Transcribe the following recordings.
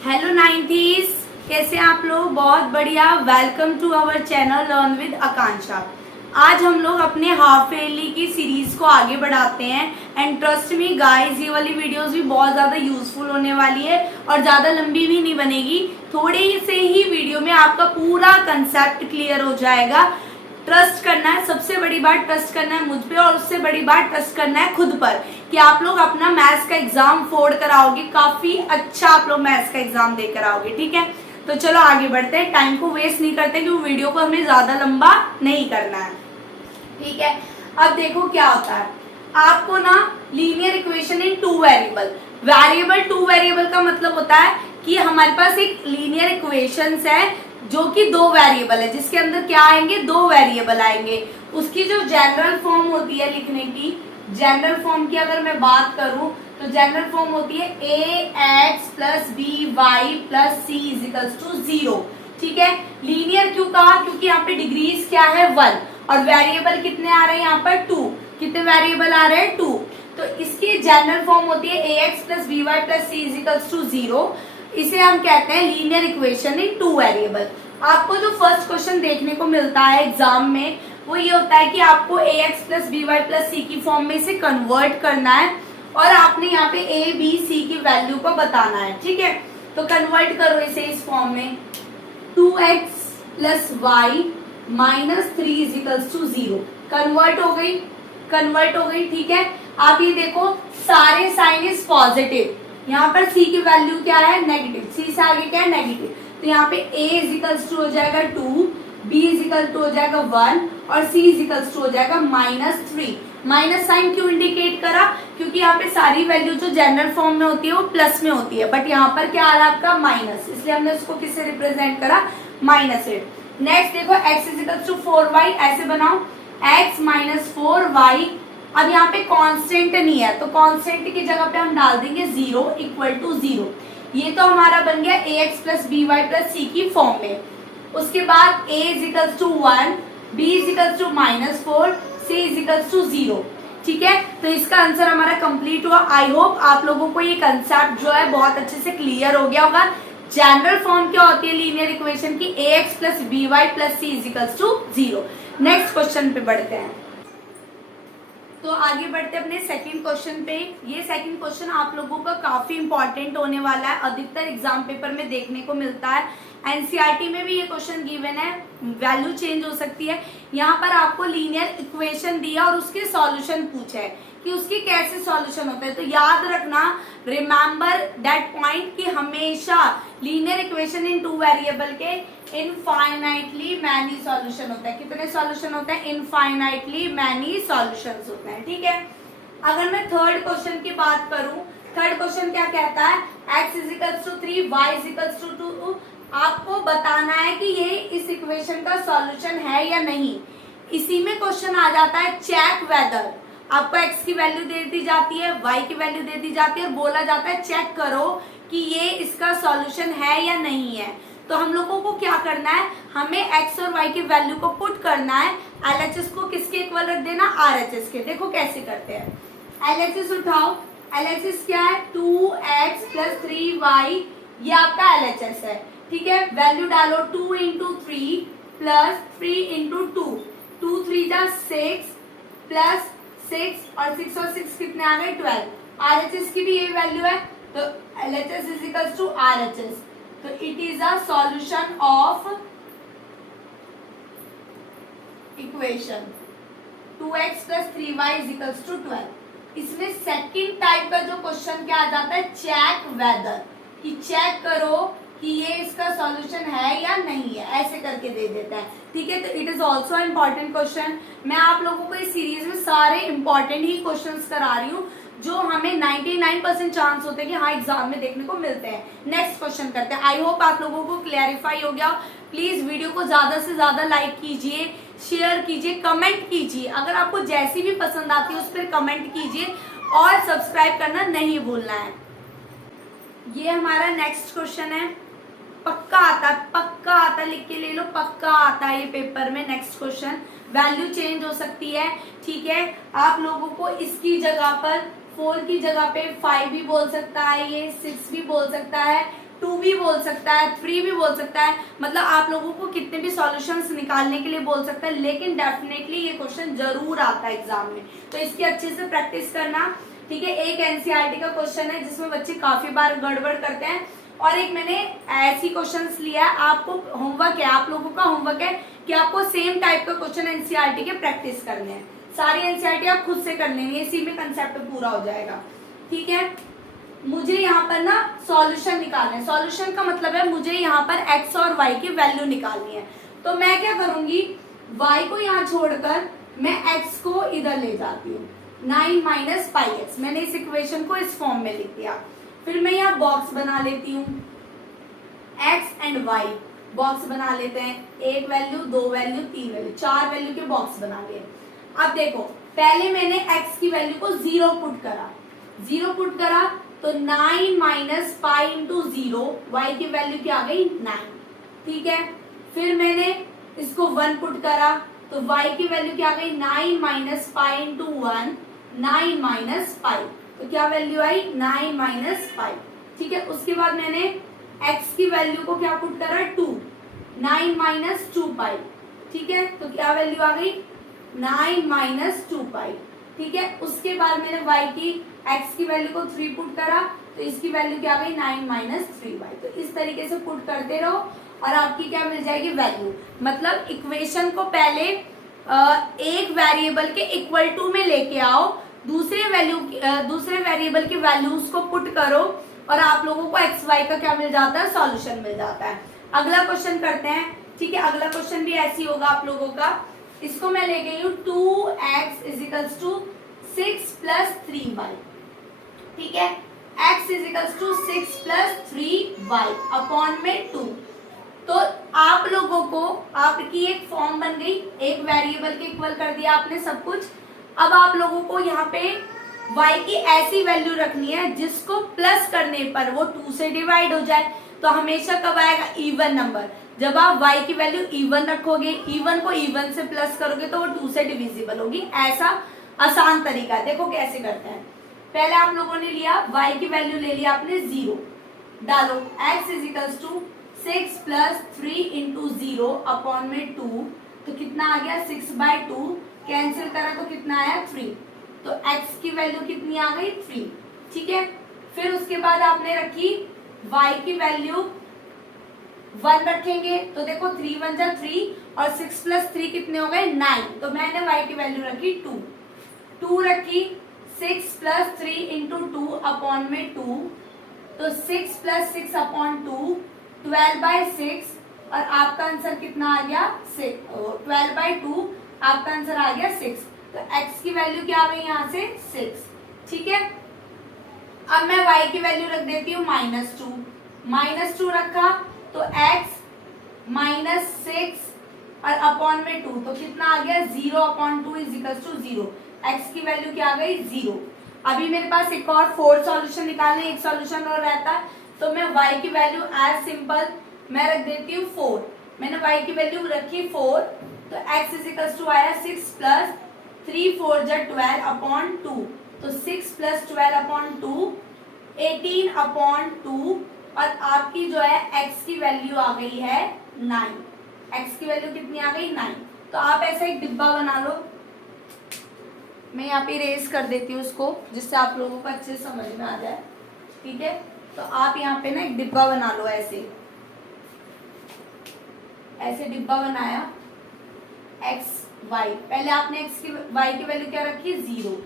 Hello 90s, कैसे हैं आप लोग? बहुत बढ़िया। Welcome to our channel learn with Akanksha. आज हम लोग अपने हाफ ईयरली की सीरीज को आगे बढ़ाते हैं एंड ट्रस्ट मी गाइस, ये वाली वीडियोस भी बहुत ज़्यादा यूजफुल होने वाली है और ज़्यादा लंबी भी नहीं बनेगी। थोड़ी से ही वीडियो में आपका पूरा कंसेप्ट क्लियर हो जाएगा। ट्रस्ट करना है, सबसे बड़ी बात ट्रस्ट करना है मुझ पे, और उससे बड़ी बात ट्रस्ट करना है खुद पर कि आप लोग अपना मैथ्स का एग्जाम फोड़ कर आओगे। काफी अच्छा आप लोग मैथ्स का एग्जाम देकर आओगे। ठीक है, तो चलो आगे बढ़ते हैं। टाइम को वेस्ट नहीं करते क्योंकि वीडियो को हमें ज्यादा लंबा नहीं करना है। ठीक है, अब देखो क्या होता है। आपको ना linear equation in two variable, variable two variable का मतलब होता है कि हमारे पास एक लीनियर इक्वेशंस है जो कि दो वेरिएबल है, जिसके अंदर क्या आएंगे, दो वेरिएबल आएंगे। उसकी जो जनरल फॉर्म होती है लिखने की, जनरल फॉर्म की अगर मैं बात करूं तो जनरल फॉर्म होती है ax plus B Y plus C equals to 0। ठीक है, लीनियर क्यों कहा? क्योंकि यहाँ पे डिग्रीज क्या है 1 और वेरिएबल कितने आ रहे हैं यहाँ पर 2। कितने वेरिएबल आ रहे हैं 2। तो इसकी जनरल फॉर्म होती है ax plus B Y plus C equals to 0। इसे हम कहते हैं linear equation in two variable. आपको जो फर्स्ट क्वेश्चन देखने को मिलता है एग्जाम में वो ये होता है कि आपको ax plus B Y plus C की फॉर्म में इसे कन्वर्ट करना है और आपने यहाँ पे a b c की वैल्यू को बताना है। ठीक है, तो कन्वर्ट करो इसे इस फॉर्म में। 2x plus Y minus 3 equals to 0। Convert हो गई, कन्वर्ट हो गई। ठीक है, आप ये देखो सारे साइन इज पॉजिटिव। यहाँ पर c की वैल्यू क्या है, नेगेटिव। c से आगे क्या है, नेगेटिव। तो यहाँ पे a इजिकल्स टू हो जाएगा 2, b इजिकल टू हो जाएगा 1 और c इजिकल्स टू हो जाएगा -3। माइनस साइन क्यों इंडिकेट करा? क्योंकि यहाँ पे सारी वैल्यू जो जनरल फॉर्म में होती है वो प्लस में होती है, बट यहाँ पर क्या आ रहा है आपका माइनस, इसलिए हमने उसको किससे रिप्रेजेंट करा, माइनस से। नेक्स्ट देखो x इजिकल्स टू 4y, ऐसे बनाओ x माइनस 4y। अब यहाँ पे कांस्टेंट नहीं है तो कांस्टेंट की जगह पे हम डाल देंगे 0 इक्वल टू 0। ये तो हमारा बन गया ax plus B Y plus C की फॉर्म में। उसके बाद a equals to 1, b equals to -4, c equals to 0। ठीक है, तो इसका आंसर हमारा कंप्लीट हुआ। आई होप आप लोगों को ये कंसेप्ट जो है बहुत अच्छे से क्लियर हो गया होगा। जनरल फॉर्म क्या होती है लीनियर इक्वेशन की, ax plus B Y plus C equals to 0। Next question पे बढ़ते हैं। तो आगे बढ़ते अपने सेकंड क्वेश्चन पे। ये सेकंड क्वेश्चन आप लोगों का काफी इंपॉर्टेंट होने वाला है, अधिकतर एग्जाम पेपर में देखने को मिलता है। एनसीईआरटी में भी ये क्वेश्चन गिवन है, वैल्यू चेंज हो सकती है। यहाँ पर आपको लीनियर इक्वेशन दिया और उसके सॉल्यूशन पूछा है कि उसके कैसे सॉल्यूशन होते हैं। तो याद रखना, रिमेंबर दैट पॉइंट कि हमेशा linear equation in two variable के इनफाइनाइटली मैनी सॉल्यूशन होता है। कितने सॉल्यूशन होते हैं? इनफाइनाइटली मैनी सॉल्यूशंस होते हैं। ठीक है, अगर मैं थर्ड क्वेश्चन की बात करूं, थर्ड क्वेश्चन क्या कहता है, x equals to 3, y equals to 2। आपको बताना है कि ये इस इक्वेशन का सॉल्यूशन है या नहीं। इसी में क्वेश्चन आ जाता है चेक वेदर। आपको x की वैल्यू दे दी जाती है, y की वैल्यू दे दी जाती है और बोला जाता है चेक करो कि ये इसका सॉल्यूशन है या नहीं है। तो हम लोगों को क्या करना है, हमें x और y की वैल्यू को पुट करना है। LHS को किसके इक्वल रख देना, RHS के। देखो कैसे करते हैं, LHS उठाओ। LHS क्या है, 2x प्लस 3y, ये आपका LHS है। ठीक है, वैल्यू डालो 2 इंटू 3 प्लस 3 इंटू 2, 2 3 जा 6 प्लस 6 और 6 और 6 कितने आ गए, 12। RHS की भी ये वैल्यू है, तो LHS is equals to RHS। तो it is a solution of equation 2x plus 3y is equals to 12। इसमें सेकंड टाइप का जो क्वेश्चन क्या आ जाता है, चेक वेदर, कि चेक करो कि ये इसका सॉल्यूशन है या नहीं है, ऐसे करके दे देता है। ठीक है, तो it is also important question. मैं आप लोगों को इस सीरीज में सारे इंपॉर्टेंट ही क्वेश्चंस करा रही हूँ जो हमें 99% चांस होते हैं कि हाँ एग्जाम में देखने को मिलते हैं। नेक्स्ट क्वेश्चन करते हैं। आई होप आप लोगों को क्लैरिफाई हो गया। प्लीज वीडियो को ज्यादा से ज्यादा लाइक कीजिए, शेयर कीजिए, कमेंट कीजिए। अगर आपको जैसी भी पसंद आती है उस पर कमेंट कीजिए और सब्सक्राइब करना नहीं भूलना है। ये हमारा नेक्स्ट क्वेश्चन है, पक्का आता है, पक्का आता है, लिख के ले लो, पक्का आता है ये पेपर में। नेक्स्ट क्वेश्चन, वैल्यू चेंज हो सकती है। ठीक है, आप लोगों को इसकी जगह पर 4 की जगह पे 5 भी बोल सकता है, ये 6 भी बोल सकता है, 2 भी बोल सकता है, 3 भी बोल सकता है, मतलब आप लोगों को कितने भी सॉल्यूशंस निकालने के लिए बोल सकता है, लेकिन डेफिनेटली ये क्वेश्चन जरूर आता है एग्जाम में, तो इसकी अच्छे से प्रैक्टिस करना, ठीक है। एक एनसीईआरटी का क्वेश्चन है जिसमें बच्चे काफी बार गड़बड़ करते हैं, और एक मैंने ऐसी क्वेश्चंस लिया है। आपको होमवर्क है, आप लोगों का होमवर्क है कि आपको सेम टाइप का क्वेश्चन एनसीईआरटी के प्रैक्टिस करने हैं। सारी एनसीईआरटी आप खुद से कर लेंगे, इसी में कंसेप्ट पूरा हो जाएगा, ठीक है। मुझे यहाँ पर ना सॉल्यूशन निकालना है, सॉल्यूशन का मतलब है मुझे यहाँ पर x और y की वैल्यू निकालनी है। तो मैं क्या करूंगी, y को यहाँ छोड़कर मैं x को इधर ले जाती हूँ, 9 माइनस पाई एक्स। मैंने इस इक्वेशन को इस फॉर्म में लिख दिया। फिर मैं यहाँ बॉक्स बना लेती हूँ, x एंड y बॉक्स बना लेते हैं, 1 वैल्यू, 2 वैल्यू, 3 वैल्यू, 4 वैल्यू के बॉक्स बना लिए। अब देखो, पहले मैंने x की वैल्यू को 0 पुट करा, 0 पुट करा तो 9 माइनस पाई इंटू 0, y की वैल्यू क्या आ गई 9, ठीक है। फिर मैंने इसको 1 पुट करा तो y की वैल्यू क्या आ गई 9 minus pi into 1, 9 minus pi, तो क्या वैल्यू आई 9 माइनस पाई, ठीक है। उसके बाद मैंने x की वैल्यू को क्या पुट करा 2, 9 माइनस 2 पाई, ठीक है। तो क्या वैल्यू आ गई 9 माइनस 2 पाई, ठीक है। उसके बाद मैंने y की x की वैल्यू को 3 पुट करा तो इसकी वैल्यू क्या आ गई 9 माइनस 3y। तो इस तरीके से पुट करते रहो और आपकी क्या मिल जाएगी वैल्यू। मतलब इक्वेशन को पहले एक वेरिएबल के इक्वल टू में लेके आओ, दूसरे वेरिएबल की वैल्यूज को पुट करो और आप लोगों को एक्स वाई का क्या मिल जाता है, सॉल्यूशन मिल जाता है। अगला क्वेश्चन करते हैं, ठीक है। अगला क्वेश्चन भी ऐसी होगा आप लोगों का। इसको मैं ले गई हूँ 2x इजिकल्स टू 6 प्लस 3y, ठीक है। x equals to 6 plus 3y upon में 2। तो आप लोगों को आपकी एक फॉर्म बन गई, एक वेरिएबल के इक्वल कर दिया आपने सब कुछ। अब आप लोगों को यहाँ पे y की ऐसी वैल्यू रखनी है जिसको प्लस करने पर वो 2 से डिवाइड हो जाए। तो हमेशा कब आएगा इवन नंबर, जब आप y की वैल्यू इवन रखोगे, इवन को इवन से प्लस करोगे तो वो 2 से डिविजिबल होगी। ऐसा आसान तरीका है, देखो कैसे करते हैं। पहले आप लोगों ने लिया y की वैल्यू ले लिया आपने 0, डालो x equals to 6 plus 3 into 0 upon में 2, तो कितना आ गया 6/2, कैंसिल करा तो कितना आया 3, तो x की वैल्यू कितनी आ गई 3, ठीक है। फिर उसके बाद आपने रखी y की वैल्यू 1 रखेंगे तो देखो 3 1 जा 3 और 6 प्लस 3 कितने हो गए 9, तो मैंने y की वैल्यू रखी 2 रखी 6 प्लस 3 इंटू 2 अपॉन में 2, तो 6 प्लस 6 अपॉन 2 12/6 और आपका आंसर कितना आ गया 12/2, आपका आंसर आ गया 6। तो x की वैल्यू क्या आ गई यहाँ से 6, ठीक है। अब मैं y की वैल्यू रख देती हूँ -2 रखा तो x -6 और अपॉन में 2, तो कितना आ गया 0/2 इज इक्वल्स टू 0। x की वैल्यू क्या आ गई 0। अभी मेरे पास एक और 4 सॉल्यूशन निकालने, एक सॉल्यूशन और रहता है, तो मैं y की वैल्यू एज सिंपल मैं रख देती हूँ 4। मैंने y की वैल्यू रखी 4, तो x इज इक्वल्स टू आया 6 प्लस 3 4 जा 12/2, तो 6 प्लस 12/2 18/2 और आपकी जो है x की वैल्यू आ गई है 9। x की वैल्यू कितनी आ गई 9। तो आप ऐसा एक डिब्बा बना लो, मैं यहाँ पे इरेज कर देती हूँ उसको जिससे आप लोगों को अच्छे से समझ में आ जाए, ठीक है। तो आप यहाँ पे ना एक डिब्बा बना लो, ऐसे डिब्बा बनाया x y, पहले आपने y की वैल्यू क्या रखी 0,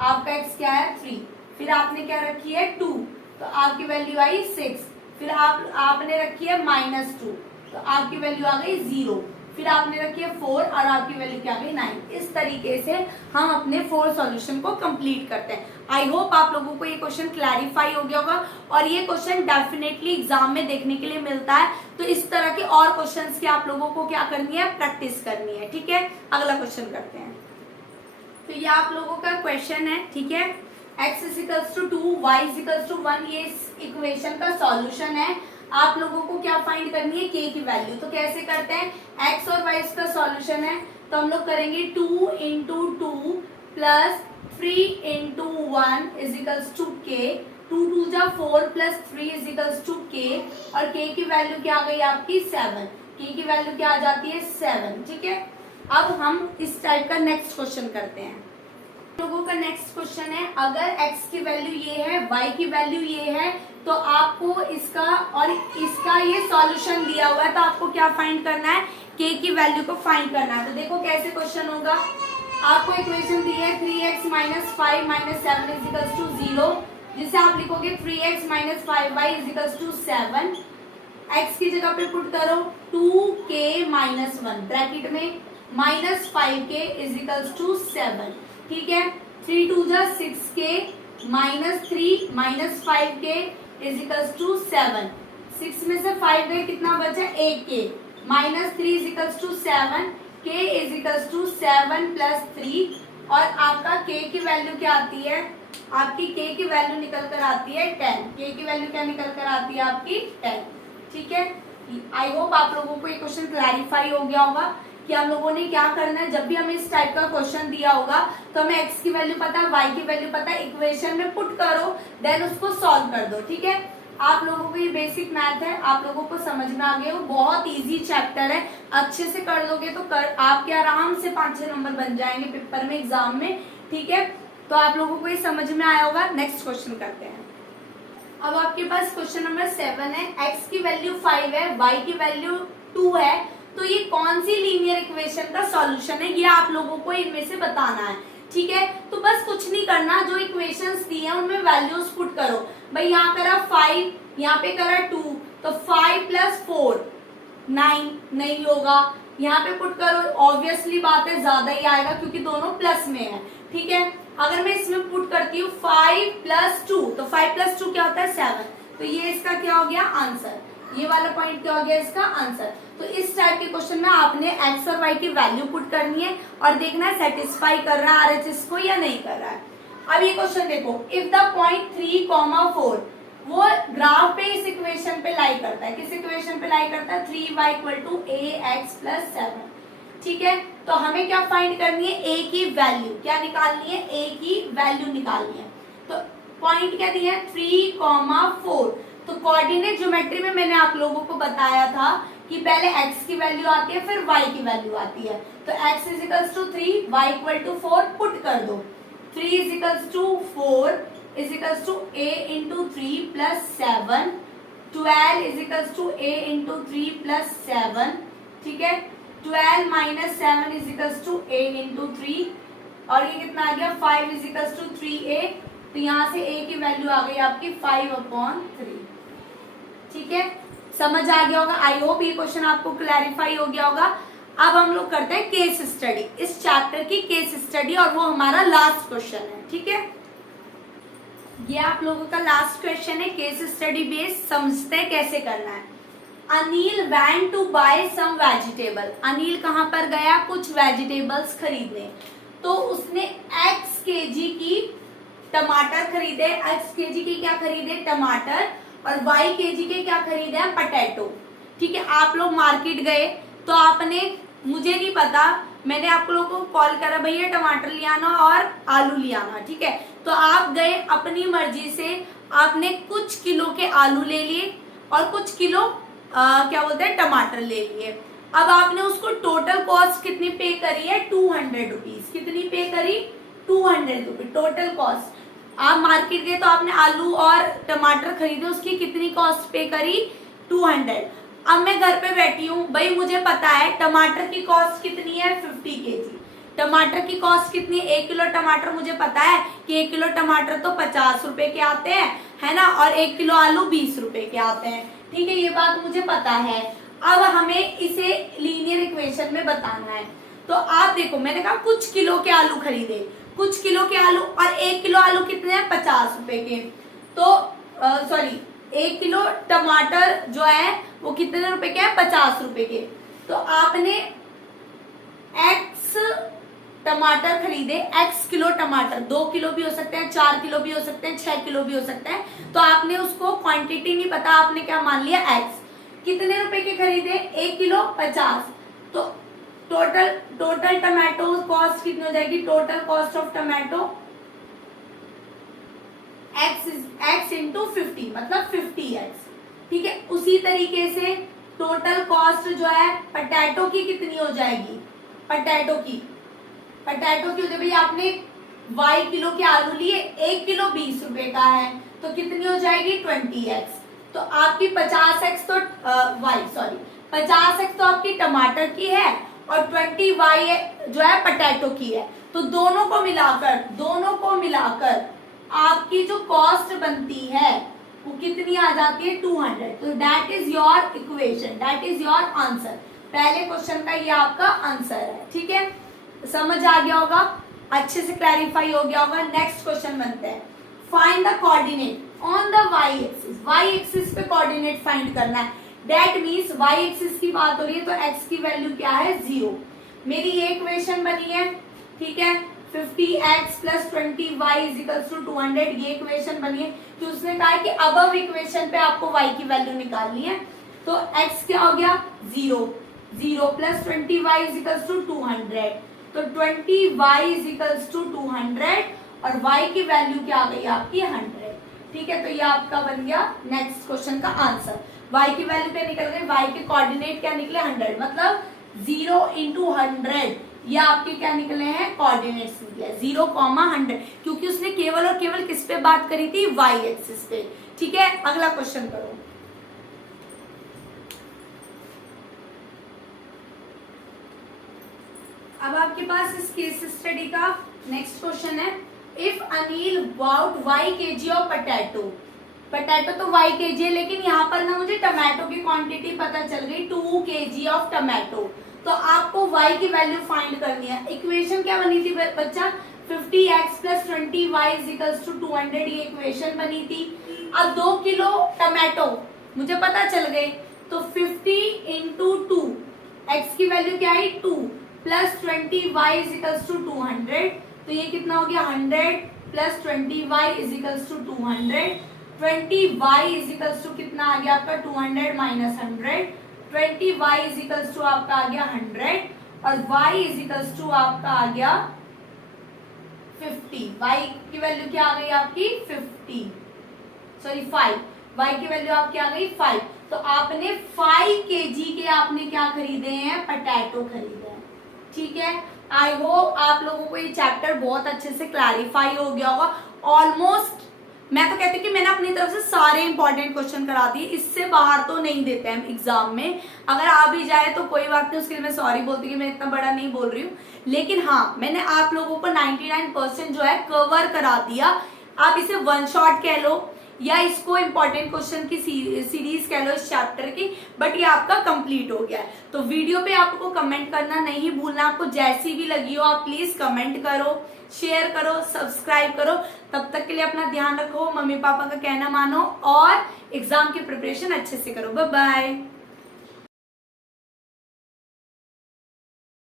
आपका x क्या है 3, फिर आपने क्या रखी है 2, तो आपकी वैल्यू आई 6, फिर आपने रखी है -2, तो आपकी वैल्यू आ गई 0, फिर आपने रखी है 4 और आपकी वैल्यू क्या आ गई 9। इस तरीके से हम अपने 4 सॉल्यूशन को कंप्लीट करते हैं। आई होप आप लोगों को ये क्वेश्चन क्लैरिफाई हो गया होगा और ये क्वेश्चन डेफिनेटली एग्जाम में देखने के लिए मिलता है, तो इस तरह के और क्वेश्चंस की आप लोगों को क्या करनी है, प्रैक्टिस करनी है, ठीक है। अगला क्वेश्चन करते हैं। तो ये आप लोगों का क्वेश्चन है, ठीक है। x equals to 2 y equals to 1, ये इस इक्वेशन का सॉल्यूशन है। आप लोगों को क्या फाइंड करनी है, k की वैल्यू। तो कैसे करते हैं, x और y इसका सॉल्यूशन है, तो हम लोग करेंगे 2 into 2 plus 3 into 1 equals to k, 2 जा 4 प्लस 3 इज इक्वल्स टू के, और के की वैल्यू क्या आ गई आपकी 7, के की वैल्यू क्या आ जाती है 7। ठीक है, अब हम इस टाइप का नेक्स्ट क्वेश्चन करते हैं। लोगों का नेक्स्ट क्वेश्चन है, अगर x की वैल्यू ये है, y की वैल्यू ये है, तो आपको इसका और इसका ये सॉल्यूशन दिया हुआ है, तो आपको क्या फाइंड करना है, k की वैल्यू को फाइंड करना है। तो देखो कैसे क्वेश्चन होगा, आपको इक्वेशन दी है 3x minus 5 minus 7 is equals to 0, जिसे आप लिखोगे 3x minus 5y is equals to 7। x की जगह पे पुट करो 2k माइनस 1 ब्रैकेट में minus 5k is equals to 7। ठीक है, 3 2 जा 6k minus 3 minus 5k is equals to 7। 6 में से 5 गए, कितना बचा 8k minus 3 is equals to 7, k is equals to 7 plus 3, और आपका k की वैल्यू क्या आती है, आपकी k की वैल्यू निकल कर आती है 10। k की वैल्यू क्या निकल कर आती है आपकी 10। ठीक है, आई होप आप लोगों को ये क्वेश्चन क्लैरिफाई हो गया होगा कि हम लोगों ने क्या करना है। जब भी हमें इस टाइप का क्वेश्चन दिया होगा तो हमें x की वैल्यू पता है, y की वैल्यू पता है, इक्वेशन में पुट करो, देन उसको सॉल्व कर दो। ठीक है, आप लोगों को ये बेसिक मैथ है, आप लोगों को समझ में आ गया हो, बहुत इजी चैप्टर है, अच्छे से कर लोगे तो आपके आराम से 5-6 नंबर बन जाएंगे पेपर में, एग्जाम में। ठीक है, तो आप लोगों को ये समझ में आया होगा। नेक्स्ट क्वेश्चन करते हैं। अब आपके पास क्वेश्चन नंबर 7 है, x की वैल्यू 5 है, y की वैल्यू 2 है, तो ये कौन सी लीनियर इक्वेशन का सॉल्यूशन है, ये आप लोगों को इनमें से बताना है। ठीक है, तो बस कुछ नहीं करना, जो इक्वेशंस दी हैं उनमें वैल्यूज पुट करो। भाई यहाँ करा 5, यहाँ पे करा 2, तो 5 प्लस 4 9 नहीं होगा, यहाँ पे पुट करो, ऑब्वियसली बात है ज्यादा ही आएगा क्योंकि दोनों प्लस में है। ठीक है, अगर मैं इसमें पुट करती हूँ 5 प्लस 2, तो 5 प्लस 2 क्या होता है 7, तो ये इसका क्या हो गया आंसर, ये वाला पॉइंट क्या हो गया इसका आंसर। तो इस टाइप के क्वेश्चन में आपने x और y की वैल्यू पुट करनी है और देखना है सेटिस्फाई कर रहा है RHS को या नहीं कर रहा है। अब ये क्वेश्चन देखो, इफ द पॉइंट 3,4 वो ग्राफ पे इस इक्वेशन पे लाई करता है, किस इक्वेशन पे लाई करता है 3y equal to ax plus 7। ठीक है, तो हमें क्या फाइंड करनी है, a की वैल्यू क्या निकालनी है, a की वैल्यू निकालनी है। तो पॉइंट क्या दिया है 3,4, तो कोऑर्डिनेट ज्योमेट्री में मैंने आप लोगों को बताया था कि पहले x की वैल्यू आती है फिर y की वैल्यू आती है। तो x is equals to 3, y equal to 4 put कर दो, 3 is equals to 4 is equals to a into 3 plus 7, 12 is equals to a into 3 plus 7। ठीक है, 12 minus 7 is equals to a into 3, और ये कितना आ गया 5 इज इक्वल्स टू 3a, तो यहाँ से a की वैल्यू आ गई आपकी 5/3। ठीक है, समझ आ गया होगा, आई होप ये क्वेश्चन आपको क्लैरिफाई हो गया होगा। अब हम लोग करते हैं केस स्टडी, इस चैप्टर की केस स्टडी, और वो हमारा लास्ट क्वेश्चन है। ठीक है, ये आप लोगों का लास्ट क्वेश्चन है, केस स्टडी बेस्ड, समझते हैं कैसे करना है। Anil went to buy some vegetable, Anil कहाँ पर गया, कुछ वेजिटेबल्स खरीदने, तो उसने x kg की टमाटर खरीदे, x kg के क्या खरीदे टमाटर, और y kg के क्या खरीदे हैं पटेटो। ठीक है, आप लोग मार्केट गए तो आपने, मुझे नहीं पता, मैंने आप लोगों को कॉल करा भैया टमाटर ले आना और आलू ले आना। ठीक है, तो आप गए अपनी मर्जी से, आपने कुछ किलो के आलू ले लिए और कुछ किलो क्या बोलते हैं टमाटर ले लिए। अब आपने उसको टोटल कॉस्ट कितनी पे करी है 200 रुपीज, कितनी पे करी 200 रुपीज टोटल कॉस्ट। आप मार्केट गए तो आपने आलू और टमाटर खरीदे, उसकी कितनी कॉस्ट पे करी 200। अब मैं घर पे बैठी हूँ, भाई मुझे पता है टमाटर की कॉस्ट कितनी है 50 kg, टमाटर की कॉस्ट कितनी है 1 किलो टमाटर, मुझे पता है कि 1 किलो टमाटर तो 50 रुपए के आते हैं, है ना, और 1 किलो आलू 20 रुपए के आते हैं। ठीक है, ये बात मुझे पता है। अब हमें इसे लीनियर इक्वेशन में बताना है, तो आप देखो मैंने कहा कुछ किलो के आलू खरीदे, कुछ किलो के आलू, और 1 किलो आलू कितने हैं 50 रुपए के, तो सॉरी 1 किलो टमाटर जो है वो कितने रुपए के हैं 50 रुपए के। तो आपने x टमाटर खरीदे, x किलो टमाटर, 2 किलो भी हो सकते हैं, 4 किलो भी हो सकते हैं, 6 किलो भी हो सकते हैं, तो आपने उसको क्वांटिटी नहीं पता, आपने क्या मान लिया x। कितने रुपए के खरीदे 1 किलो 50, तो टोटल टमाटो कॉस्ट कितनी हो जाएगी, total cost of tomato x into 50 मतलब 50x। ठीक है, उसी तरीके से टोटल कॉस्ट जो है पोटैटो की कितनी हो जाएगी, पोटैटो की हो जाएगी, आपने y किलो के आलू लिए, 1 किलो 20 रुपए का है, तो कितनी हो जाएगी 20x। तो आपकी 50x तो 50x तो आपकी टमाटर की है और 20y जो है पोटैटो की है। तो दोनों को मिलाकर आपकी जो कॉस्ट बनती है वो कितनी आ जाती है 200। तो that is your equation, that is your answer. पहले क्वेश्चन का ये आपका आंसर है। ठीक है, समझ आ गया होगा, अच्छे से क्लैरिफाई हो गया होगा। नेक्स्ट क्वेश्चन बनते हैं, find the coordinate on the Y axis. Y axis पे कोऑर्डिनेट फाइंड करना है। दैट मींस वाई एक्सिस की बात हो रही है तो एक्स की वैल्यू क्या है 0। मेरी ये इक्वेशन बनी है, ठीक है, 50x plus 20y equals to 200, ये इक्वेशन बनी है। तो उसने कहा है कि अबव इक्वेशन पे आपको y की वैल्यू निकालनी है। तो x क्या हो गया 0 प्लस 20y इजिकल्स टू 200, तो 20y इजिकल्स टू 200 और y की वैल्यू क्या आ गई आपकी 100। ठीक है, तो ये आपका बन गया नेक्स्ट क्वेश्चन का आंसर। y की वैल्यू क्या निकल गई, y के कोऑर्डिनेट क्या निकले 100, मतलब 0 इंटू 100, ये आपके क्या निकले हैं कोऑर्डिनेट्स निकले 0,100, क्योंकि उसने केवल और केवल किस पे बात करी थी, y एक्सिस पे। ठीक है, अगला क्वेश्चन करो। अब आपके पास इस केस स्टडी का नेक्स्ट क्वेश्चन है, if Anil bought y kg of potato तो y kg है, लेकिन यहाँ पर ना मुझे टमाटो की क्वांटिटी पता चल गई 2 kg ऑफ टमाटो। तो आपको y की वैल्यू फाइंड करनी है। इक्वेशन क्या बनी थी बच्चा, 50x plus 20y equals to 200, ये इक्वेशन बनी थी। अब 2 किलो टमाटो मुझे पता चल गए, तो 50 इंटू 2, x की वैल्यू क्या है 2 प्लस 20y इजिकल्स टू 200, तो ये कितना हो गया 100 plus 20y equals to 200। 20y equals to कितना आ गया आपका 200 माइनस 100, 20y इजिकल्स टू आपका आ गया 100 और y इजिकल्स टू आपका आ गया 50। y की वैल्यू क्या आ गई आपकी 5, y की वैल्यू आपकी आ गई 5। तो आपने 5 kg के आपने क्या खरीदे हैं, पोटैटो खरीदे हैं। ठीक है, आई होप आप लोगों को ये चैप्टर बहुत अच्छे से क्लैरिफाई हो गया होगा। ऑलमोस्ट मैं तो कहती हूँ कि मैंने अपनी तरफ से सारे इंपॉर्टेंट क्वेश्चन करा दिए, इससे बाहर तो नहीं देते हैं एग्जाम में। अगर आ भी जाए तो कोई बात नहीं, उसके लिए मैं सॉरी बोलती हूँ कि मैं इतना बड़ा नहीं बोल रही हूँ, लेकिन हाँ मैंने आप लोगों को 99% जो है कवर करा दिया। आप इसे वन शॉट कह लो या इसको इम्पोर्टेंट क्वेश्चन की सीरीज कह लो इस चैप्टर की, बट ये आपका कंप्लीट हो गया है। तो वीडियो पे आपको कमेंट करना नहीं भूलना, आपको जैसी भी लगी हो आप प्लीज कमेंट करो, शेयर करो, सब्सक्राइब करो। तब तक के लिए अपना ध्यान रखो, मम्मी पापा का कहना मानो और एग्जाम की प्रिपरेशन अच्छे से करो। Bye bye.